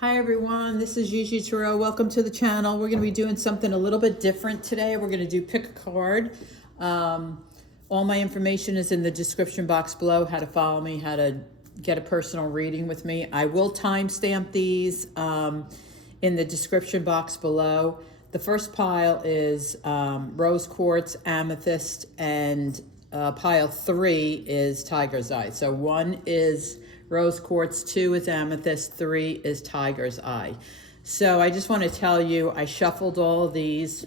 Hi everyone, this is GiGi Tarot. Welcome to the channel. We're going to be doing something a little bit different today. We're going to do pick a card. All my information is in the description box below, how to follow me, how to get a personal reading with me. I will timestamp these in the description box below. The first pile is rose quartz, amethyst, and pile 3 is tiger's eye. So 1 is rose quartz, 2 is amethyst, 3 is tiger's eye. So I just want to tell you, I shuffled all of these.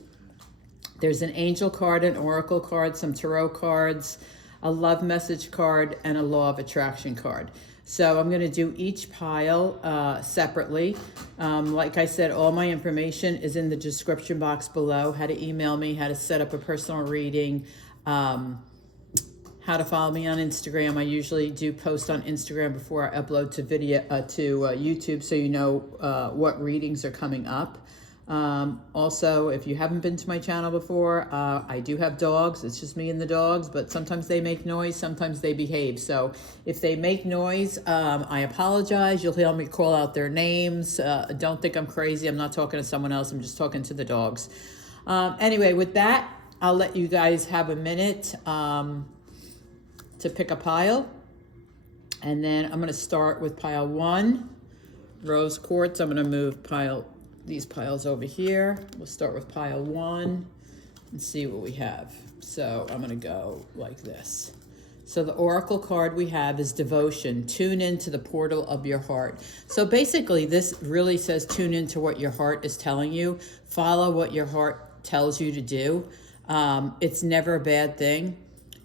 There's an angel card, an oracle card, some tarot cards, a love message card, and a law of attraction card. So I'm going to do each pile separately. Like I said, all my information is in the description box below. How to email me, how to set up a personal reading, how to follow me on Instagram. I usually do post on Instagram before I upload to YouTube, so you know what readings are coming up. Also, if you haven't been to my channel before, I do have dogs. It's just me and the dogs, but sometimes they make noise, sometimes they behave. So if they make noise, I apologize. You'll hear me call out their names. Don't think I'm crazy. I'm not talking to someone else. I'm just talking to the dogs. Anyway, with that, I'll let you guys have a minute to pick a pile. And then I'm going to start with pile 1, rose quartz. I'm going to move these piles over here. We'll start with pile 1 and see what we have. So I'm going to go like this. So the oracle card we have is devotion. Tune into the portal of your heart. So basically this really says tune into what your heart is telling you. Follow what your heart tells you to do. It's never a bad thing.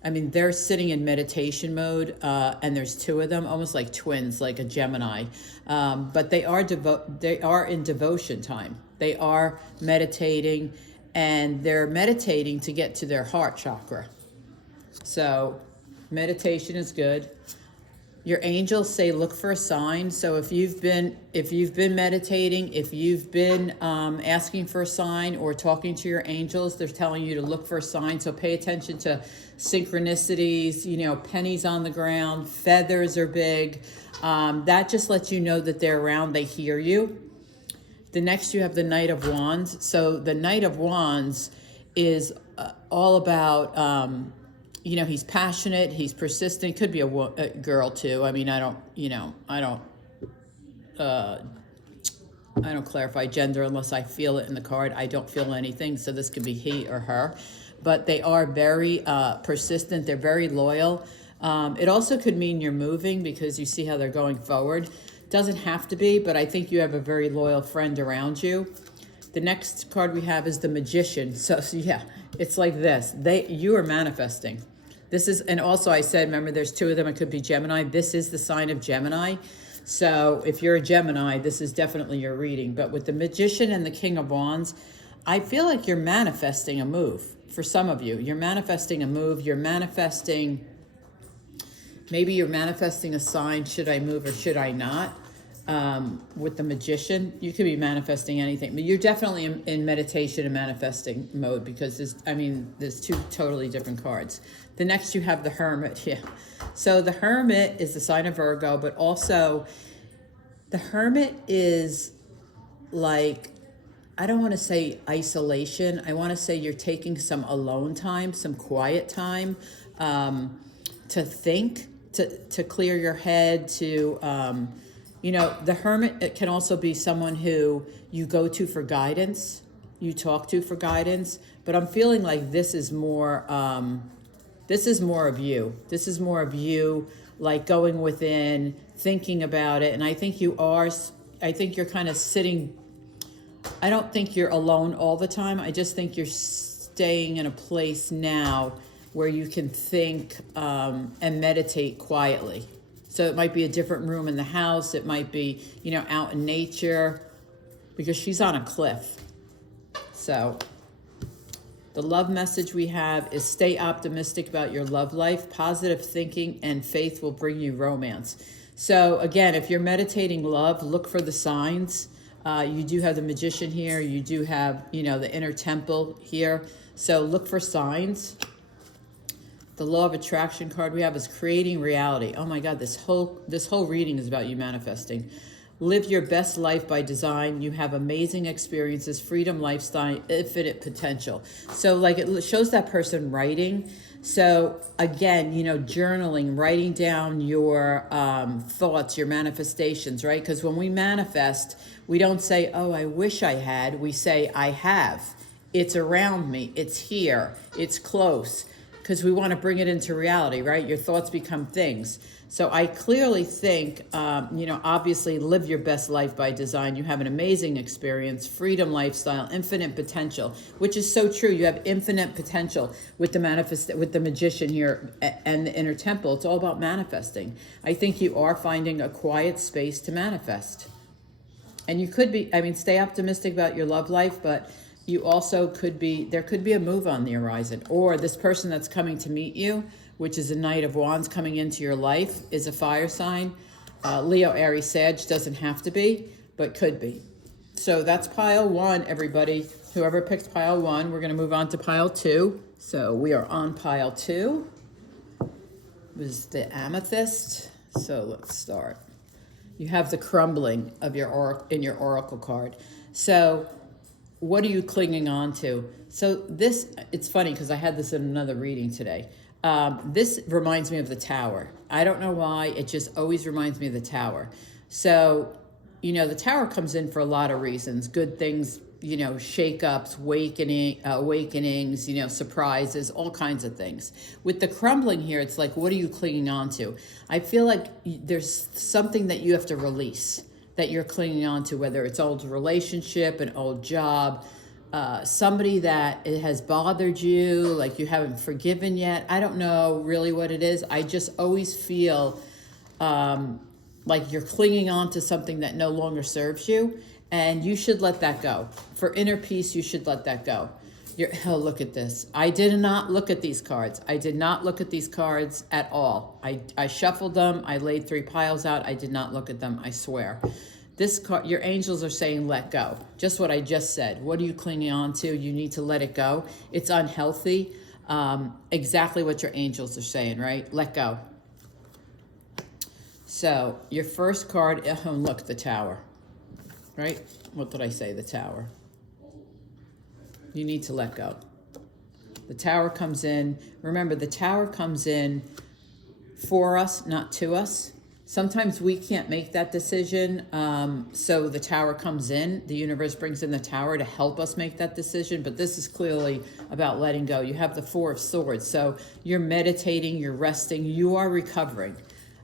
I mean, they're sitting in meditation mode, and there's 2 of them, almost like twins, like a Gemini. But they are in devotion time. They are meditating, and they're meditating to get to their heart chakra. So meditation is good. Your angels say look for a sign. So if you've been meditating, if you've been asking for a sign or talking to your angels, they're telling you to look for a sign. So pay attention to synchronicities, you know, pennies on the ground, feathers are big. That just lets you know that they're around, they hear you. The next you have the Knight of Wands. So the Knight of Wands is all about you know, he's passionate, he's persistent. Could be a girl too. I mean, I don't clarify gender unless I feel it in the card. I don't feel anything, so this could be he or her. But they are very persistent. They're very loyal. It also could mean you're moving because you see how they're going forward. Doesn't have to be, but I think you have a very loyal friend around you. The next card we have is the Magician. So yeah, it's like this. You are manifesting. This is, and also I said, remember there's 2 of them, it could be Gemini. This is the sign of Gemini. So if you're a Gemini, this is definitely your reading. But with the Magician and the King of Wands, I feel like you're manifesting a move. For some of you, you're manifesting a move. You're manifesting, maybe you're manifesting a sign, should I move or should I not? With the Magician, you could be manifesting anything, but you're definitely in meditation and manifesting mode because there's 2 totally different cards. The next you have the Hermit. Yeah. So the Hermit is the sign of Virgo, but also the Hermit is like, I don't want to say isolation. I want to say you're taking some alone time, some quiet time, to think, to clear your head, to, you know, the Hermit, it can also be someone who you go to for guidance, you talk to for guidance, but I'm feeling like this is more of you. This is more of you, like going within, thinking about it. And I think you're kind of sitting, I don't think you're alone all the time. I just think you're staying in a place now where you can think and meditate quietly. So it might be a different room in the house. It might be, you know, out in nature because she's on a cliff. So the love message we have is stay optimistic about your love life. Positive thinking and faith will bring you romance. So again, if you're meditating love, look for the signs. You do have the Magician here. You do have, you know, the inner temple here. So look for signs. The law of attraction card we have is creating reality. Oh my God, this whole reading is about you manifesting. Live your best life by design. You have amazing experiences, freedom, lifestyle, infinite potential. So like it shows that person writing. So again, you know, journaling, writing down your thoughts, your manifestations, right? Because when we manifest, we don't say, oh, I wish I had. We say, I have. It's around me. It's here. It's close. Because we want to bring it into reality, right? Your thoughts become things. So I clearly think, you know, obviously live your best life by design. You have an amazing experience, freedom, lifestyle, infinite potential, which is so true. You have infinite potential with the magician here and the inner temple. It's all about manifesting. I think you are finding a quiet space to manifest. And you could be, I mean, stay optimistic about your love life, but you also could be, there could be a move on the horizon, or this person that's coming to meet you, which is a Knight of Wands coming into your life, is a fire sign. Leo, Aries, Sag doesn't have to be, but could be. So that's pile one, everybody. Whoever picked pile one, we're going to move on to pile two. So we are on pile two. It was the amethyst. So let's start. You have the crumbling of your oracle card. So what are you clinging on to? So this, it's funny because I had this in another reading today. This reminds me of the Tower. I don't know why, it just always reminds me of the Tower. So, you know, the Tower comes in for a lot of reasons. Good things, you know, shake-ups, awakenings, you know, surprises, all kinds of things. With the crumbling here, it's like, what are you clinging on to? I feel like there's something that you have to release, that you're clinging on to, whether it's old relationship, an old job, somebody that it has bothered you, like you haven't forgiven yet. I don't know really what it is. I just always feel like you're clinging on to something that no longer serves you, and you should let that go. For inner peace, you should let that go. Oh, look at this. I did not look at these cards. I did not look at these cards at all. I shuffled them. I laid 3 piles out. I did not look at them, I swear. This card, your angels are saying let go. Just what I just said. What are you clinging on to? You need to let it go. It's unhealthy. Exactly what your angels are saying, right? Let go. So your first card, oh, look, the Tower, right? What did I say? The Tower. You need to let go. The Tower comes in. Remember, the Tower comes in for us, not to us. Sometimes we can't make that decision, so the Tower comes in. The universe brings in the Tower to help us make that decision, but this is clearly about letting go. You have the 4 of Swords, so you're meditating, you're resting, you are recovering.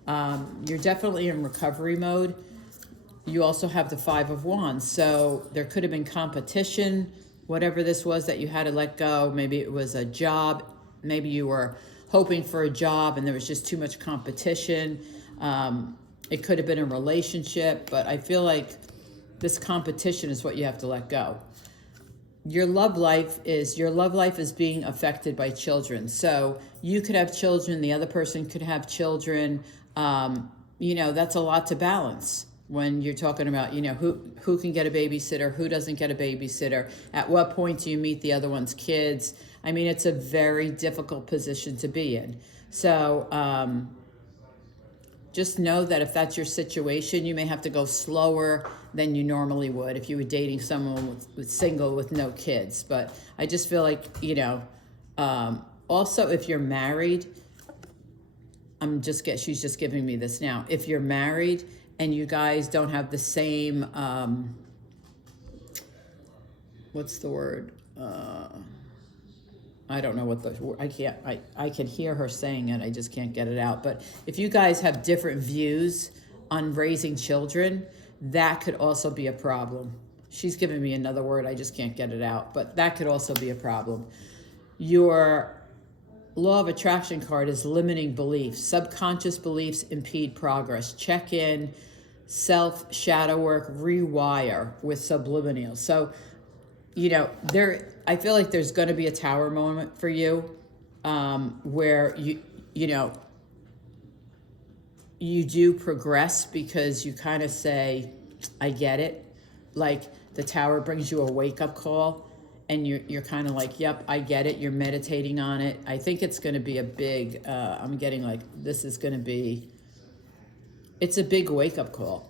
You're definitely in recovery mode. You also have the 5 of Wands, so there could have been competition, whatever this was that you had to let go. Maybe it was a job, maybe you were hoping for a job and there was just too much competition. It could have been a relationship, but I feel like this competition is what you have to let go. Your love life is being affected by children. So you could have children, the other person could have children. You know, that's a lot to balance when you're talking about, you know, who can get a babysitter, who doesn't get a babysitter, at what point do you meet the other one's kids? I mean, it's a very difficult position to be in. So, just know that if that's your situation, you may have to go slower than you normally would if you were dating someone with single with no kids. But I just feel like, you know, also if you're married, she's just giving me this now. If you're married and you guys don't have the same, what's the word? I don't know what I can hear her saying it, I just can't get it out. But if you guys have different views on raising children, that could also be a problem. She's giving me another word, I just can't get it out, but that could also be a problem. Your law of attraction card is limiting beliefs. Subconscious beliefs impede progress. Check in, self, shadow work, rewire with subliminals. So, you know, I feel like there's going to be a Tower moment for you, where you know, you do progress because you kind of say, I get it. Like the Tower brings you a wake-up call and you're kind of like, yep, I get it. You're meditating on it. I think it's going to be a big, I'm getting like, this is going to be, it's a big wake-up call.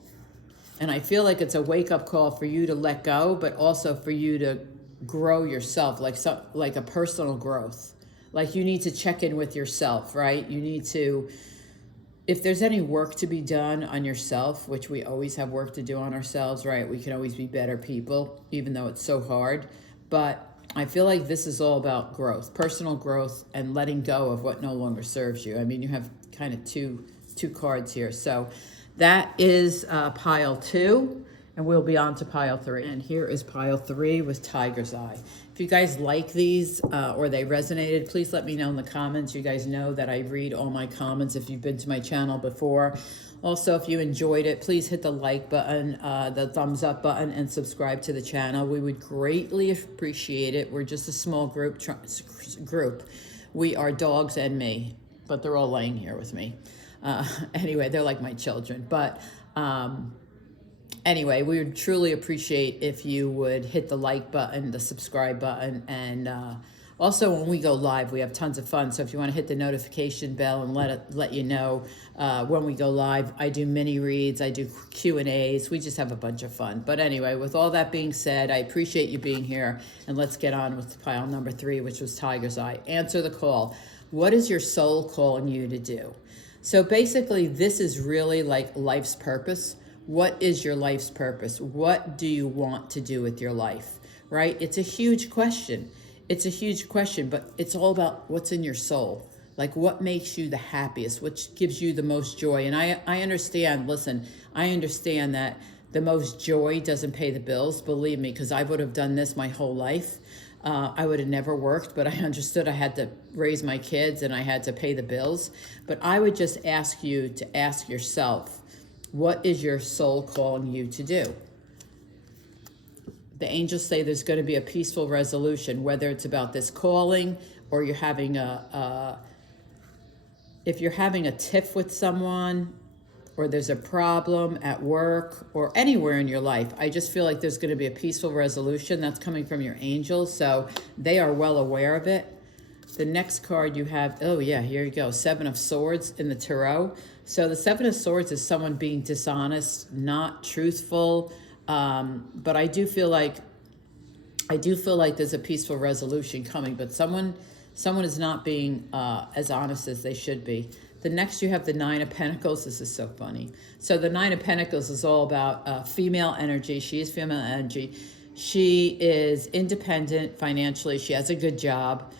And I feel like it's a wake-up call for you to let go, but also for you to grow yourself, like a personal growth. Like you need to check in with yourself, right? You need to, if there's any work to be done on yourself, which we always have work to do on ourselves, right? We can always be better people, even though it's so hard. But I feel like this is all about growth, personal growth, and letting go of what no longer serves you. I mean, you have kind of two cards here. So that is pile 2, and we'll be on to pile 3. And here is pile 3 with Tiger's Eye. If you guys like these or they resonated, please let me know in the comments. You guys know that I read all my comments if you've been to my channel before. Also, if you enjoyed it, please hit the like button, the thumbs up button, and subscribe to the channel. We would greatly appreciate it. We're just a small group. We are dogs and me, but they're all laying here with me. Anyway, they're like my children. But anyway, we would truly appreciate if you would hit the like button, the subscribe button, and also when we go live, we have tons of fun. So if you want to hit the notification bell and let you know when we go live, I do mini reads, I do Q&As. We just have a bunch of fun. But anyway, with all that being said, I appreciate you being here, and let's get on with pile number 3, which was Tiger's Eye. Answer the call. What is your soul calling you to do? So basically, this is really like life's purpose. What is your life's purpose? What do you want to do with your life, right? It's a huge question. It's a huge question, but it's all about what's in your soul. Like what makes you the happiest, which gives you the most joy. And I understand, listen, I understand that the most joy doesn't pay the bills, believe me, because I would have done this my whole life. I would have never worked, but I understood I had to raise my kids and I had to pay the bills. But I would just ask you to ask yourself, what is your soul calling you to do? The angels say there's going to be a peaceful resolution, whether it's about this calling or you're having if you're having a tiff with someone, or there's a problem at work or anywhere in your life. I just feel like there's going to be a peaceful resolution that's coming from your angels. So they are well aware of it. The next card you have, oh yeah, here you go. 7 of Swords in the Tarot. So the 7 of Swords is someone being dishonest, not truthful. But I do feel like there's a peaceful resolution coming, but someone is not being as honest as they should be. The next you have the 9 of Pentacles. This is so funny. So the 9 of Pentacles is all about female energy. She is female energy. She is independent financially. She has a good job.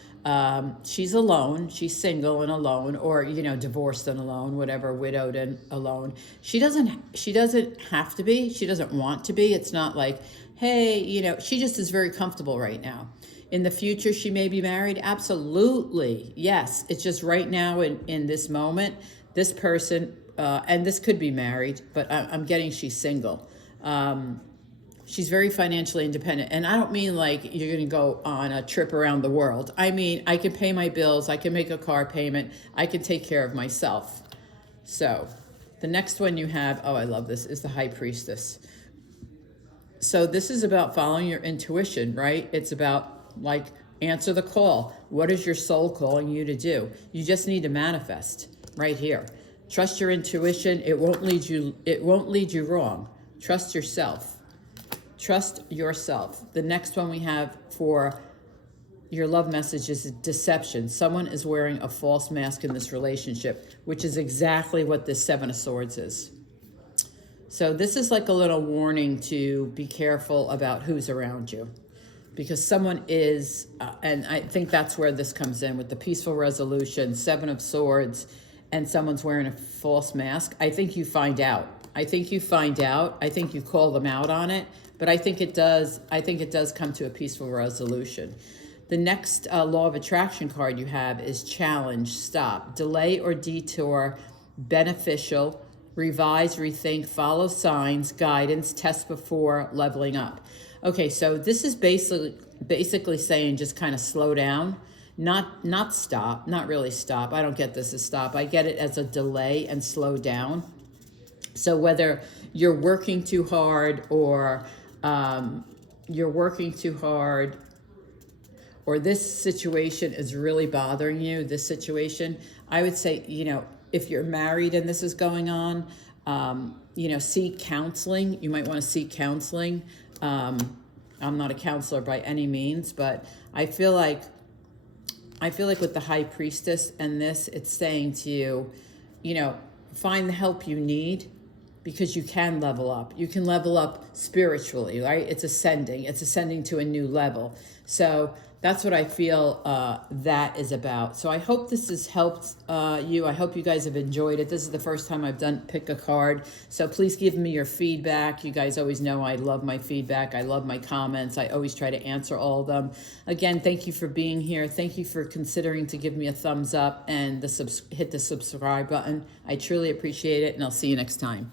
She's alone. She's single and alone, or, you know, divorced and alone, whatever, widowed and alone. She doesn't have to be. She doesn't want to be. It's not like, hey, you know, she just is very comfortable right now. In the future, she may be married. Absolutely. Yes. It's just right now in this moment, this person, and this could be married, but I'm getting she's single. She's very financially independent. And I don't mean like you're going to go on a trip around the world. I mean, I can pay my bills. I can make a car payment. I can take care of myself. So the next one you have, oh, I love this, is the High Priestess. So this is about following your intuition, right? It's about like answer the call. What is your soul calling you to do? You just need to manifest right here. Trust your intuition. It won't lead you wrong. Trust yourself. Trust yourself. The next one we have for your love message is deception. Someone is wearing a false mask in this relationship, which is exactly what this 7 of Swords is. So this is like a little warning to be careful about who's around you, because someone is, and I think that's where this comes in with the peaceful resolution, 7 of Swords, and someone's wearing a false mask. I think you find out. I think you call them out on it, but I think it does come to a peaceful resolution. The next law of attraction card you have is challenge, stop, delay or detour, beneficial, revise, rethink, follow signs, guidance, test before leveling up. Okay, so this is basically saying just kind of slow down, not stop, not really stop. I don't get this as stop. I get it as a delay and slow down. So whether you're working too hard or or this situation is really bothering you, this situation, I would say, you know, if you're married and this is going on, you know, seek counseling. You might want to seek counseling. I'm not a counselor by any means, but I feel like with the High Priestess and this, it's saying to you, you know, find the help you need, because you can level up. You can level up spiritually, right? It's ascending. It's ascending to a new level. So that's what I feel that is about. So I hope this has helped you. I hope you guys have enjoyed it. This is the first time I've done pick a card. So please give me your feedback. You guys always know I love my feedback. I love my comments. I always try to answer all of them. Again, thank you for being here. Thank you for considering to give me a thumbs up and hit the subscribe button. I truly appreciate it, and I'll see you next time.